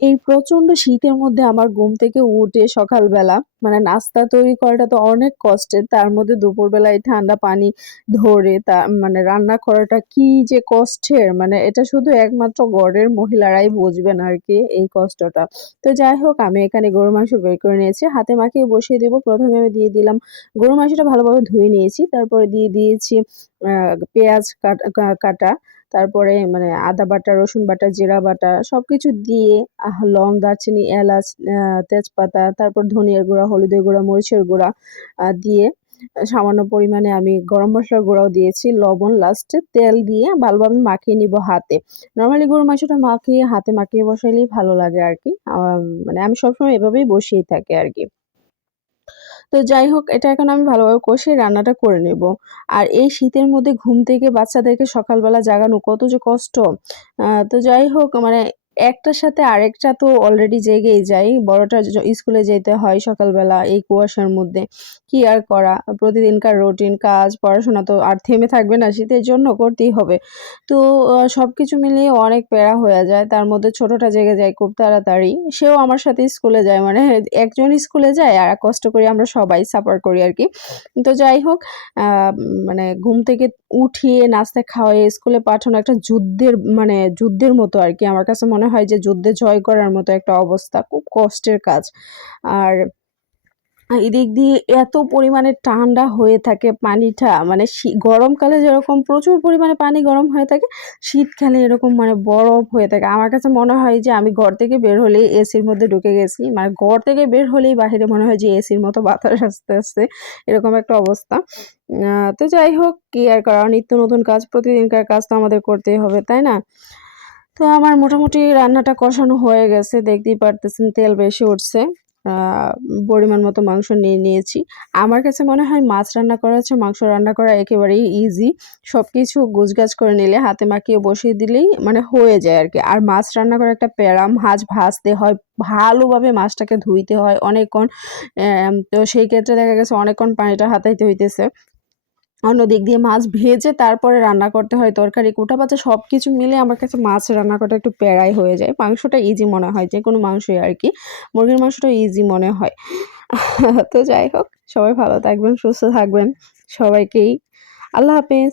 এই প্রচন্ড শীতের মধ্যে আমার ঘুম থেকে উঠে সকালবেলা মানে নাস্তা তৈরি করাটা তো অনেক কষ্টের। তার মধ্যে দুপুরবেলায় ঠান্ডা পানি ধরে মানে রান্না করাটা কি যে কষ্টের, মানে এটা শুধু একমাত্র ঘরের মহিলারাই বুঝবেন আরকি এই কষ্টটা। তো যাই হোক, আমি এখানে গরুর মাংস বের করে নিয়েছি। হাতে মাখিয়ে বসিয়ে দিব। ১ম এ আমি দিয়ে দিলাম গরুর মাংসটা ভালোভাবে ধুয়ে নিয়েছি। তারপরে দিয়ে দিয়েছি আ পেঁয়াজ কাটা। তারপরে মানে আদা বাটা, রসুন বাটা, জিরা বাটা সবকিছু দিয়ে লং, দারচিনি, এলাচ, তেজপাতা, তারপর ধনিয়ার গুঁড়া, হলুদের গুঁড়া, মরিচের গুঁড়া দিয়ে সামান্য পরিমাণে আমি গরম মসলার গুঁড়াও দিয়েছি, লবণ, লাস্টে তেল দিয়ে ভালোভাবে মাখিয়ে নিব হাতে। নরমালি গরুর মাংসটা হাতে মাখিয়ে বসাইলেই ভালো লাগে আরকি। মানে আমি সবসময় এভাবেই বসিয়ে থাকি আরকি। তো যাই হোক, এটা এখন আমি ভালোভাবে কষিয়ে রান্নাটা করে নেব। আর এই শীতের মধ্যে ঘুম থেকে বাচ্চাদেরকে সকালবেলা জাগানো কত যে কষ্ট। তো যাই হোক, মানে একটার সাথে আরেকটা তো অলরেডি জেগেই যায়। বড়টা স্কুলে যেতে হয় সকালবেলা এই কুয়াশার মধ্যে। কি আর করা? প্রতিদিনকার রুটিন, কাজ, পড়াশোনা তো আর থেমে থাকবে না, শীতের জন্য করতেই হবে। তো সবকিছু মিলিয়ে অনেক প্যারা হয়ে যায়। তার মধ্যে ছোটটা জেগে যায় খুব তাড়াতাড়ি। সেও আমার সাথে স্কুলে যায়। মানে একজন স্কুলে যায় আর কষ্ট করে আমরা সবাই সাফার করি আরকি। তো যাই হোক, আ মানে ঘুম থেকে উঠিয়ে নাস্তা খাওয়ায়ে স্কুলে পাঠানো একটা যুদ্ধের মতো আরকি। আমার কাছে মনে হয় যে যুদ্ধে জয় করার মতো একটা অবস্থা। খুব কষ্টের কাজ। আর এদিক দিয়ে এত পরিমাণে ঠান্ডা হয়ে থাকে পানিটা, মানে গরমকালে যেরকম প্রচুর পরিমাণে পানি গরম হয়ে থাকে, শীতকালে এরকম মানে বরফ হয়ে থাকে। আমার কাছে মনে হয় যে আমি ঘর থেকে বের হলেই এসির মধ্যে ঢুকে গেছি। মানে ঘর থেকে বের হলেই বাহিরে মনে হয় যে এসির মতো বাতাস আসতেছে। এরকম একটা অবস্থা। তো যাই হোক, কি আর করা? নিত্য নতুন কাজ, প্রতিদিনকার কাজ তো আমাদের করতেই হবে, তাই না? তো আমার মোটামুটি রান্নাটা কষানো হয়ে গেছে। দেখতেই পারতেছেন তেল বেশি উঠছে। আ পরিমাণ মতো মাংস নিয়ে নিয়েছি। আমার কাছে মনে হয় মাছ রান্না করার চেয়ে মাংস রান্না করা একেবারেই ইজি। সবকিছু গোছগাছ করে নিলে হাতে মাখিয়ে বসিয়ে দিলেই মানে হয়ে যায় আরকি। আর মাছ রান্না করা একটা প্যারা। মাছ ভাজতে হয়, ভালোভাবে মাছটাকে ধুইতে হয় অনেকক্ষণ। তো সেই ক্ষেত্রে দেখা গেছে অনেকক্ষণ পানিটা হাতাইতে হইতেছে। অন্য দিক দিয়ে মাছ ভেজে তারপরে রান্না করতে হয়, তরকারি কুটা-বাছা সবকিছু মিলে আমার কাছে মাছ রান্না করাটা একটু প্যারাই হয়ে যায়। মাংসটা ইজি মনে হয়, যেকোনো মাংসই আরকি। মুরগির মাংসটা ইজি মনে হয়। তো যাই হোক, সবাই ভালো থাকবেন, সুস্থ থাকবেন। সবাইকেই আল্লাহ হাফেজ।